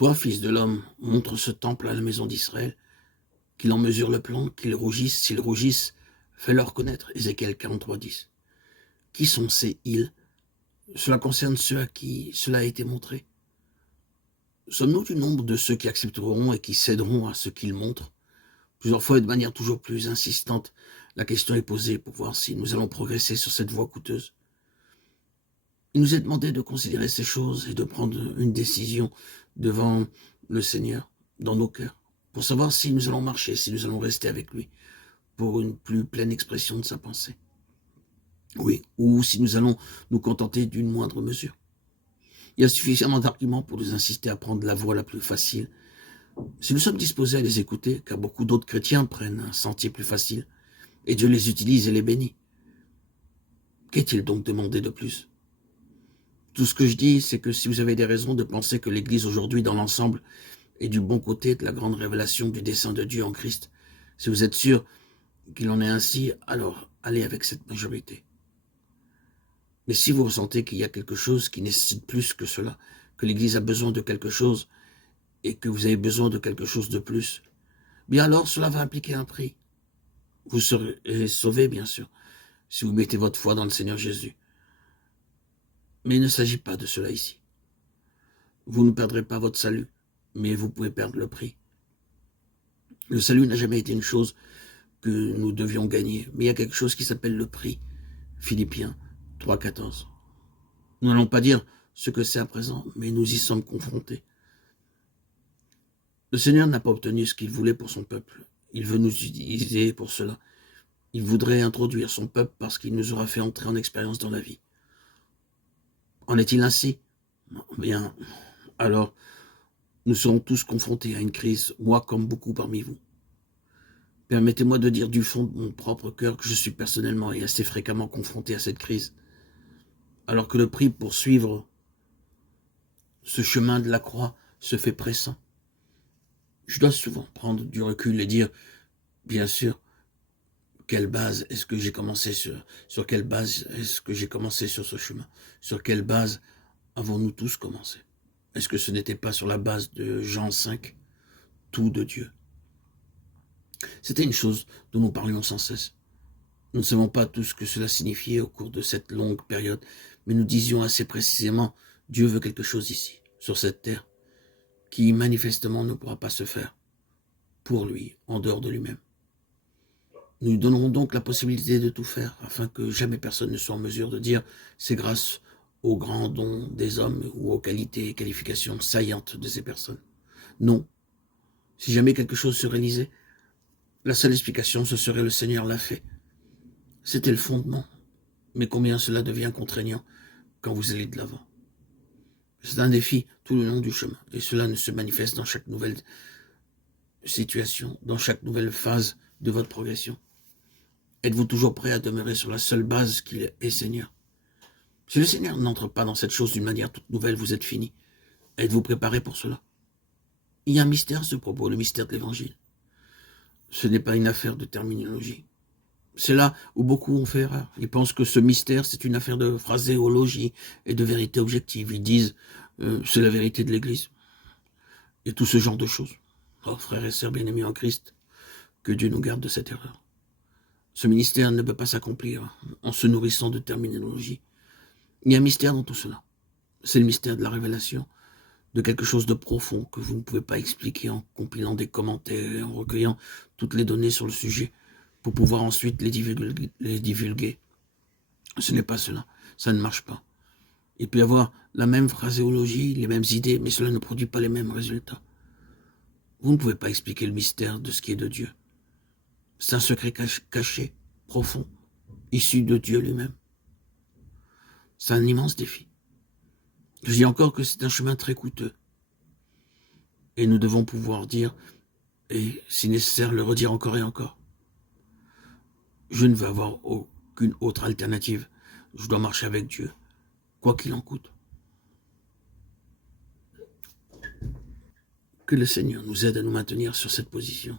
Toi, fils de l'homme, montre ce temple à la maison d'Israël, qu'il en mesure le plan, qu'ils rougissent, s'ils rougissent, fais-leur connaître. Ézéchiel 43:10. Qui sont ces îles? Cela concerne ceux à qui cela a été montré. Sommes-nous du nombre de ceux qui accepteront et qui céderont à ce qu'ils montrent? Plusieurs fois et de manière toujours plus insistante, la question est posée pour voir si nous allons progresser sur cette voie coûteuse. Il nous est demandé de considérer ces choses et de prendre une décision devant le Seigneur, dans nos cœurs, pour savoir si nous allons marcher, si nous allons rester avec lui, pour une plus pleine expression de sa pensée. Oui, ou si nous allons nous contenter d'une moindre mesure. Il y a suffisamment d'arguments pour nous insister à prendre la voie la plus facile. Si nous sommes disposés à les écouter, car beaucoup d'autres chrétiens prennent un sentier plus facile, et Dieu les utilise et les bénit. Qu'est-il donc demandé de plus? Tout ce que je dis, c'est que si vous avez des raisons de penser que l'Église aujourd'hui dans l'ensemble est du bon côté de la grande révélation du dessein de Dieu en Christ, si vous êtes sûr qu'il en est ainsi, alors allez avec cette majorité. Mais si vous ressentez qu'il y a quelque chose qui nécessite plus que cela, que l'Église a besoin de quelque chose et que vous avez besoin de quelque chose de plus, bien alors cela va impliquer un prix. Vous serez sauvés, bien sûr, si vous mettez votre foi dans le Seigneur Jésus. Mais il ne s'agit pas de cela ici. Vous ne perdrez pas votre salut, mais vous pouvez perdre le prix. Le salut n'a jamais été une chose que nous devions gagner, mais il y a quelque chose qui s'appelle le prix. Philippiens 3,14. Nous n'allons pas dire ce que c'est à présent, mais nous y sommes confrontés. Le Seigneur n'a pas obtenu ce qu'il voulait pour son peuple. Il veut nous utiliser pour cela. Il voudrait introduire son peuple parce qu'il nous aura fait entrer en expérience dans la vie. En est-il ainsi? Bien, alors, nous serons tous confrontés à une crise, moi comme beaucoup parmi vous. Permettez-moi de dire du fond de mon propre cœur que je suis personnellement et assez fréquemment confronté à cette crise. Alors que le prix pour suivre ce chemin de la croix se fait pressant. Je dois souvent prendre du recul et dire, bien sûr, quelle base est-ce que j'ai commencé sur quelle base est-ce que j'ai commencé sur ce chemin? Sur quelle base avons-nous tous commencé? Est-ce que ce n'était pas sur la base de Jean 5, tout de Dieu? C'était une chose dont nous parlions sans cesse. Nous ne savons pas tout ce que cela signifiait au cours de cette longue période, mais nous disions assez précisément, Dieu veut quelque chose ici, sur cette terre, qui manifestement ne pourra pas se faire pour lui, en dehors de lui-même. Nous lui donnerons donc la possibilité de tout faire, afin que jamais personne ne soit en mesure de dire c'est grâce aux grands dons des hommes ou aux qualités et qualifications saillantes de ces personnes. Non. Si jamais quelque chose se réalisait, la seule explication, ce serait le Seigneur l'a fait. C'était le fondement. Mais combien cela devient contraignant quand vous allez de l'avant. C'est un défi tout le long du chemin. Et cela ne se manifeste dans chaque nouvelle situation, dans chaque nouvelle phase de votre progression. Êtes-vous toujours prêt à demeurer sur la seule base qu'il est Seigneur? Si le Seigneur n'entre pas dans cette chose d'une manière toute nouvelle, vous êtes fini. Êtes-vous préparé pour cela? Il y a un mystère à ce propos, le mystère de l'Évangile. Ce n'est pas une affaire de terminologie. C'est là où beaucoup ont fait erreur. Ils pensent que ce mystère, c'est une affaire de phraséologie et de vérité objective. Ils disent, c'est la vérité de l'Église. Et tout ce genre de choses. Oh, frères et sœurs bien-aimés en Christ, que Dieu nous garde de cette erreur. Ce ministère ne peut pas s'accomplir en se nourrissant de terminologie. Il y a un mystère dans tout cela. C'est le mystère de la révélation, de quelque chose de profond que vous ne pouvez pas expliquer en compilant des commentaires et en recueillant toutes les données sur le sujet pour pouvoir ensuite les divulguer. Ce n'est pas cela. Ça ne marche pas. Il peut y avoir la même phraséologie, les mêmes idées, mais cela ne produit pas les mêmes résultats. Vous ne pouvez pas expliquer le mystère de ce qui est de Dieu. C'est un secret caché, profond, issu de Dieu lui-même. C'est un immense défi. Je dis encore que c'est un chemin très coûteux. Et nous devons pouvoir dire, et si nécessaire, le redire encore et encore. Je ne veux avoir aucune autre alternative. Je dois marcher avec Dieu, quoi qu'il en coûte. Que le Seigneur nous aide à nous maintenir sur cette position.